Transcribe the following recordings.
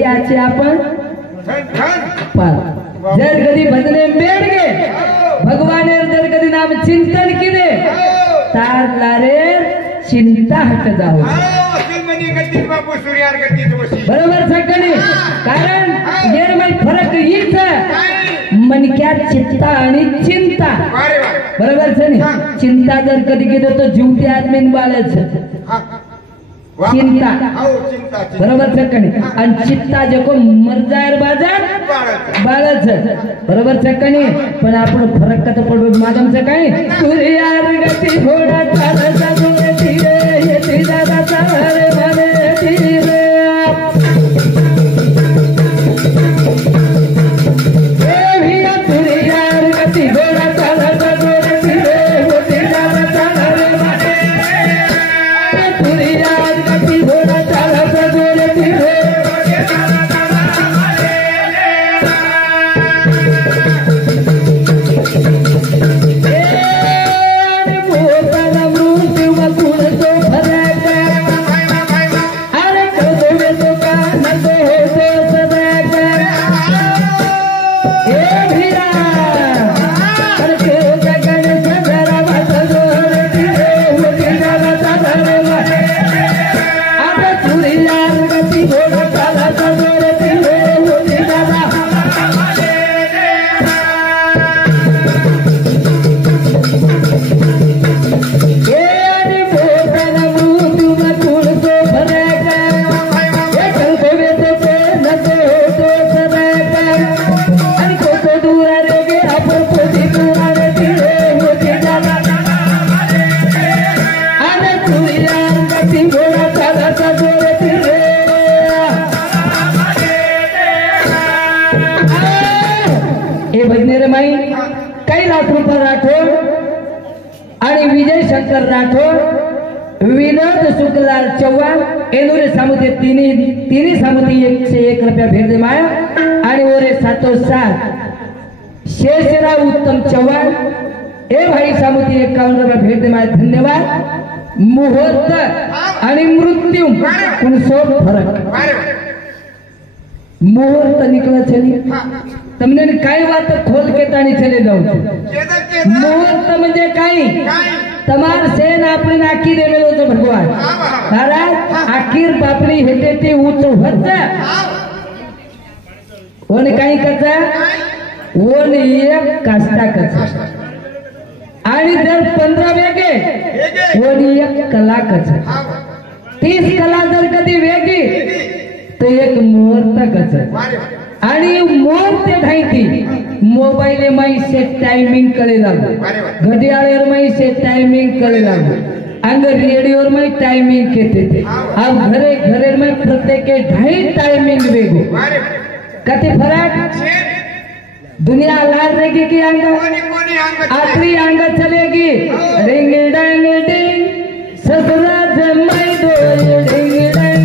कधी आचे आपण जर कधी भजने बैठ गए भगवान जर कधी नाम चिंतन किए तार लारे चिंता हट जाओ बरोबर सगळी कारण निर्मल फरक हीच मनक्या चित्ता आणि चिंता बरोबर से नहीं चिंता जर कधी केलं तर जीवते आदमी बाळाचं चिंता बरोबर सगळी आणि चित्ता जको मर्जायर बाजार बाळाचं बरोबर सगळी पण आपण फरक कसा पडतो माझ्याचं काय सूर्यार गती घोडा चालता गोती रे येती दादा चाले माने रे राठोड विनोद शुक्लाल चव्हाण एनुरे सामुते तिनी सामुती 101 रुपया भेट दे माया आणि ओरे 707 शेषराव उत्तम चव्हाण ए भाई सामुती 51 रुपया भेट दे माया धन्यवाद मुहूर्त आणि मृत्यू कुणसो फरक मुहूर्त निकला चली तमने काय बात खोल के ताणी चले जाऊ मुहूर्त म्हणजे काय तमार सेन आपली नाकी देवेलो तो भगवान कारण आखिर पापड़ी हेते ते उच्च होता ओने काही कचा ओने एक कास्ता कचा आणि जर 15 वेगे ओने एक कला कचा 30 कला जर कधी वेगी तो एक मुहूर्त कचा आणि मुहूर्त धायती मोबाइल में से टाइमिंग करे लागो घड़ियाल में से टाइमिंग करे लागो अंग रेडियो में टाइमिंग कहते थे अब घरे घरे में प्रत्येक के ढाई टाइमिंग वेगो कते फरक दुनिया लाल रहेगी कि अंग आखिरी अंग चलेगी रिंग डंग डिंग ससुरा जमाई दो रिंग डंग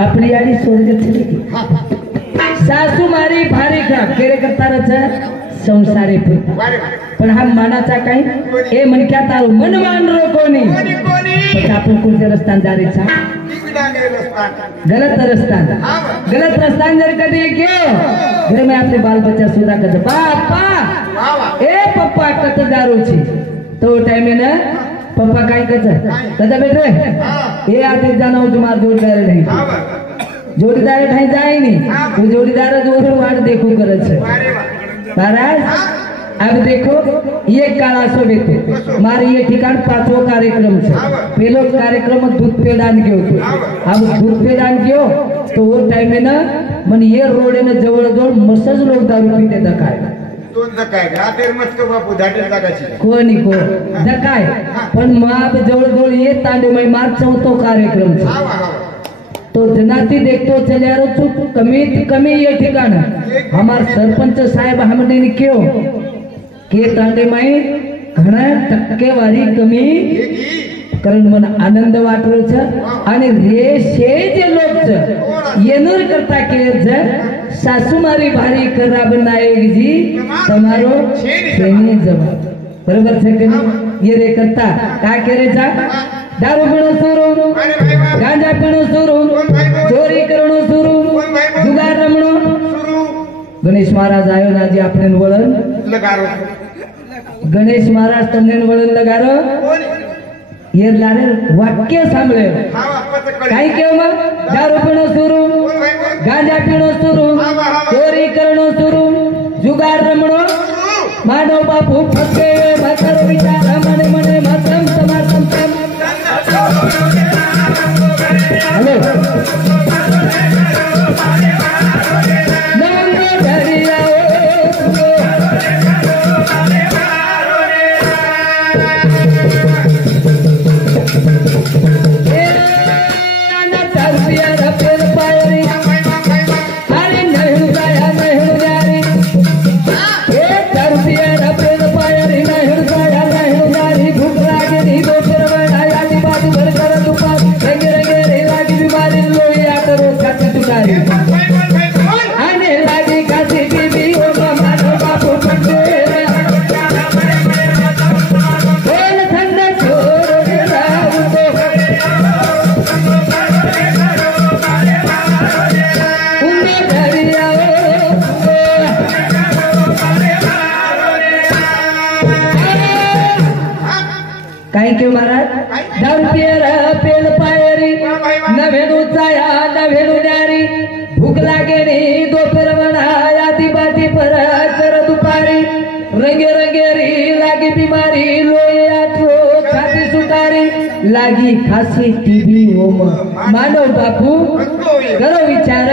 अपनी यारी स्वर्ग चली सासू मारी भारी खराब केरे करता रच संसारे पण हा मानाचा काय ए मनक्या तारू मन मान रो कोणी पण आपण कोणत्या रस्त्याने जायचा गलत रस्ता जर कधी गयो घर में आपले बाल बच्चा सुधा कच पापा ए पप्पा कत दारू छी तो टाइम ना पप्पा काय कच कदा बेटे ए आते जानो तुम्हार दूर करे नहीं जोड़ीदार ठाई जाए नहीं वो जोड़ीदार जोर वाट देखो करे छे महाराज अब देखो ये काला सो बेटे मारे ये ठिकाण पांचवो कार्यक्रम छे पहलो कार्यक्रम दूध पेडान गयो तो अब दूध पेडान गयो तो वो टाइम में ना मन ये रोडे ने जवळ जवळ मसज लोग दारू पीते दकाय दोन दकाय रातेर मस्त बापू धाटेर दागाची कोणी को दकाय पण माप जवळ जवळ ये तांडे मार चौथो कार्यक्रम छे तो जनाती देखतो चल्यारो चुप कमीत कमी ये ठिकाण हमार सरपंच साहेब हमने ने क्यों के तांडे माई घणा टक्केवारी कमी कारण मन आनंद वाटलो छ आणि रेशे जे लोक छ येनूर करता के छ सासू मारी भारी खराब नायक जी તમારો છેની જવા बरोबर છે કે ये रे करता का करे जा दारू पीणो सुरू गांजा पीणो सुरू चोरी करणो सुरू जुगार रमणो गणेश महाराज आयो ना जी आपने वळण लगारो गणेश महाराज तमने वळण लगारो ये लारे वाक्य सांभळे काय केव मग दारू पीणो सुरू गांजा पीणो सुरू चोरी करणो सुरू जुगार रमणो मानव बापू फके भाकर विचार मने मने मतम समातम तम हेलो नंग धरिया ए ना तरसिया रपेल पायरी अरे नहीं जाया नहीं जारी ए तरसिया रपेल पायरी नहीं जाया नहीं जारी भूख लागे नी दो फिर बनाया नी बाजू भर कर दुपा रंग रंगे रे लागी बीमारी लोया करो छत तुकारी आने लागी कासी बीबी ओ मानो बापू पट्टे बोल ठंडा छोड़ राव को उन्हें धरिया काय क्यों महाराज दारू पियर पेल पायरी न भेडू चाया न भेडू न्यारी भूख लागे नी दोपहर बनाया दिबाती पर कर दुपारी रंगे रंगे री लागी बीमारी लोये आठो छाती सुतारी लागी खासी टीबी होम मानव बापू करो विचार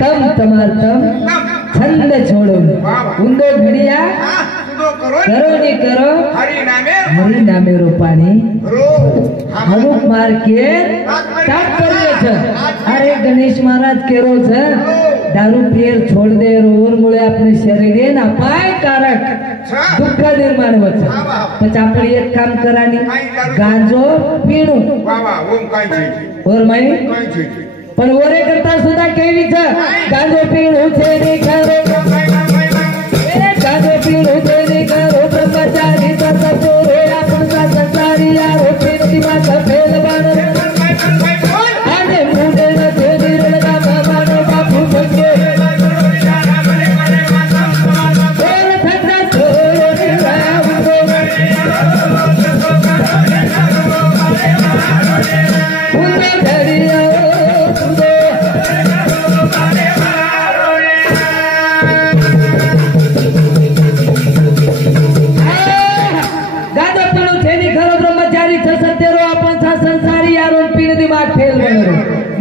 तम तमार तम छंद छोड़ो उंदो घड़िया करो नी करो हरि नामे रो पानी हनुक मार के तात्पर्य छ अरे गणेश महाराज केरो छ दारू पियर छोड़ दे रोर मुळे आपले शरीर ना पाय कारक दुःख निर्माण होत પછી આપણે એક કામ करानी गांजो पीणू वावा ओम काय છે और मैं काय છે पण ओरे करता सुद्धा केवी छ गांजो पीणू છે नी खरो ए गांजो पीणू છે नी खरो ब्रह्मचारी सत पोरे आपण संसारी यारो प्रेती मात फेल बाण आने मुंडे न देवी रडगा बाबानो बापू बगे बोल ठंडा छोड़ राव को उन्हें धरिया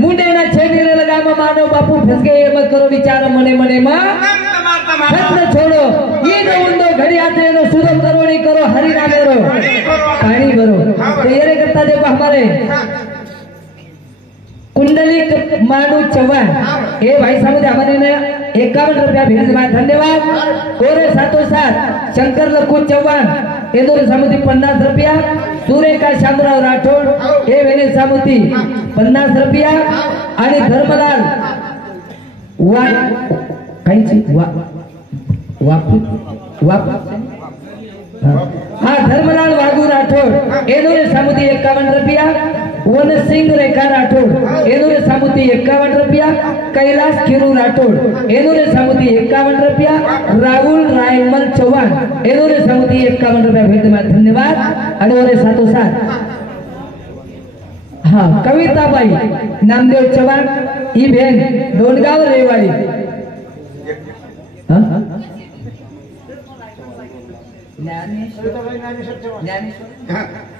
मुंडे ना छेड़ी लगा मानो बापू फंस गए मत करो विचार मने मने मा छत्र छोड़ो ये जो उन्दो घड़ी आते नो सुदम करो नहीं करो हरि नामे रो पानी भरो तो ये रे करता देखो हमारे कुंडली मानू चव्हाण ए भाई साहब हमारे ने 51 रुपया भेज दिया धन्यवाद कोरे सातो साथ शंकर लखू चव्हाण इंदोर समिति 50 रुपया सूर्यकांत शामराव राठोड ए वेने समिति 50 रुपया आणि धर्मलाल वा काहीची वाप हाँ धर्मलाल वागू राठोड एनोरे समिति 51 रुपया वन सिंह रेखा राठोड एनोरे समिति 51 रुपया कैलाश खीरू राठोड एनोरे समिति 51 रुपया राहुल रायमल चव्हाण एनोरे समिति 51 रुपया भेट दिया धन्यवाद आणि ओरे सातो साथ हा कविताबाई नामदेव चव्हाण ही बहीण दोंडगाव रेवाडी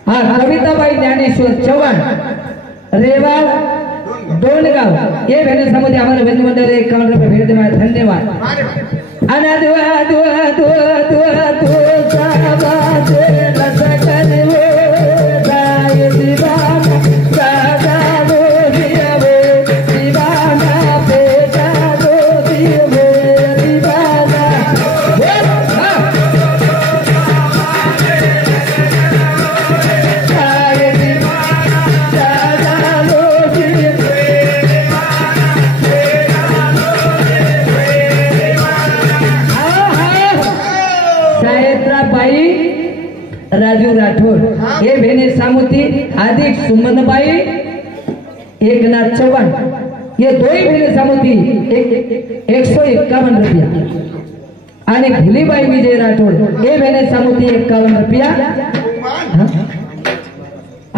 हा कविताबाई ज्ञानेश्वर चव्हाण रेवाड दोंडगाव ये बहनेसमध्ये हमारे बंधु मंडळ 51 रुपये भेट दे धन्यवाद अना दुआ दुआ दुआ दुआ दुआ साबाजे लसकर वो जाए दीवाना सादा वो दिया वो दीवाना बेटा वो दिया वो दीवाना राजू राठोड हे बहने सामुती अधिक सुमनबाई एकनाथ चव्हाण ये दोही बहने सामुती 151 रुपया आणि भुलीबाई विजय राठोड हे बहने सामुती 51 रुपया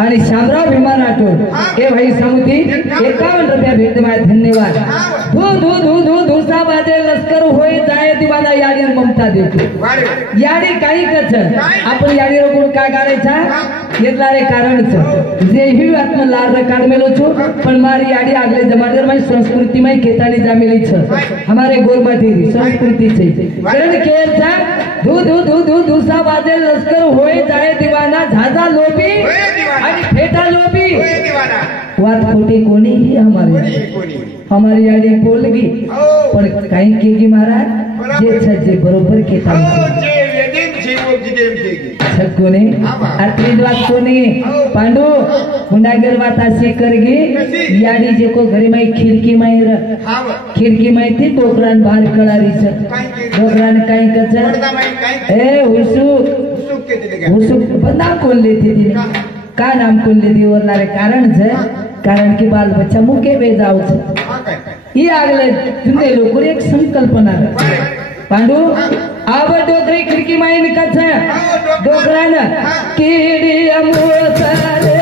आणि शामराव भीमा राठोड हे भाई सामुती 51 रुपया भेट दे धन्यवाद धू धू धू धू धूसा बाजे लष्कर होय जाय दिवाना याडी ममता देतो याडी काही कच आपण याडी रोकून काय करायचा येतला रे कारणच जे ही आत्म लार काढमेलो छु पण मारी याडी आगले जमादार में संस्कृति में खेतानी जामेली छ हमारे गोरमाठी संस्कृति छे कारण केचा धू धू धू धू धूसा बाजे लष्कर होय जाय दिवाना झाजा लोभी आणि फेटा लोभी वात खोटी कोणी हमारी याडी बोलगी पण काही केगी महाराज जे सज्जे बरोबर केता कोणी आतली बात कोणी पांडू मुंडागर बात अशी करगी याडी जे को घरी माई खिडकी माई ती डोकरान बाहेर कळारीच डोकरान काही कच ए हुसुक बदनाम कोण लेते तिने का नाम कोण लेते वरणारे कारण की बाल बच्चा मुके बे जाऊच ही आगले जुने लोक एक संकल्पना पांडू आव डोकरी खिडकी माई कच डोकरान किडी मोसरे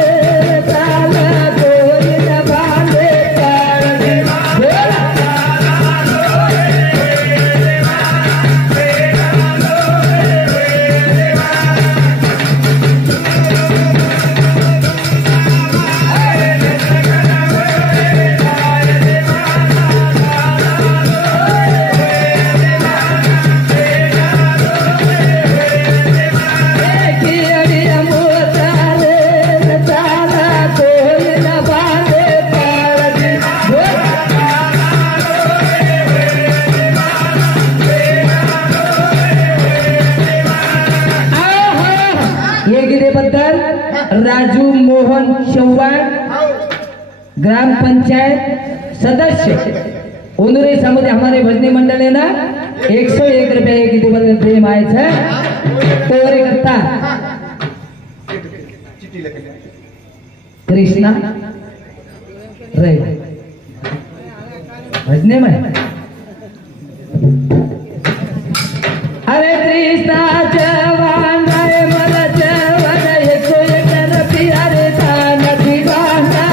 राजू मोहन चव्हाण ग्राम पंचायत सदस्य उनुरे समुदाय हमारे भजनी मंडल है ना 101 रुपये की बदल प्रेम आए थे तोरे करता कृष्णा रे भजने में अरे कृष्णा जवान रे मला जवान अरे ताना दीवाना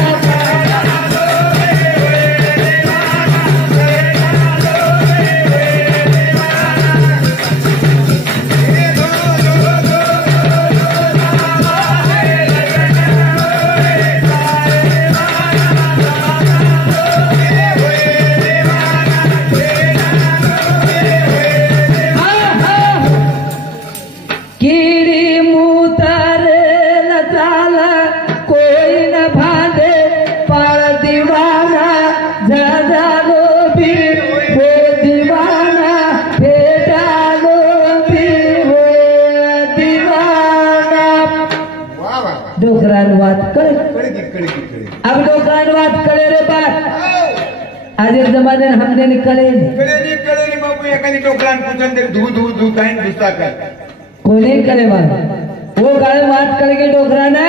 अब डोकरान बात करे रे बात आज जमाने हमने निकले नहीं बाबू एखादी डोकरान पूछन दे धू धू धू काही दुसरा काय कोणी करे बात वो गाळ बात करे डोकराना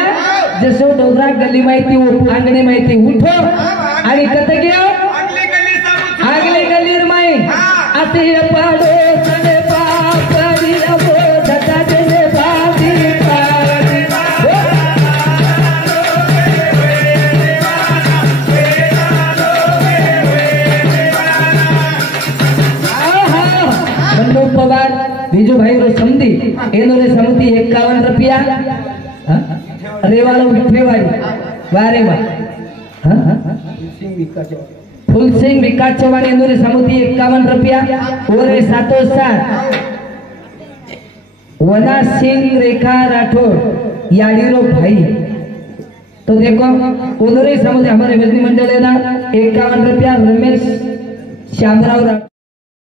जसो डोकरा गली माहिती आंगणे माहिती उठो आणि कत गयो आगली गली माई अति पाडो सने पापरी अबो धता देने बादी पाडी बीजू भाई रो समधी एनो रे समधी 51 रुपया रेवालो विठेवाड़ी वारे वा फुलसिंग विकास चौहान एनो रे समधी 51 रुपया ओरे सातो सात वना सिंह रेखा राठौर याडीरो भाई। तो देखो उधर ही समझे हमारे वेदनी मंडल है ना 51 रुपया रमेश श्यामराव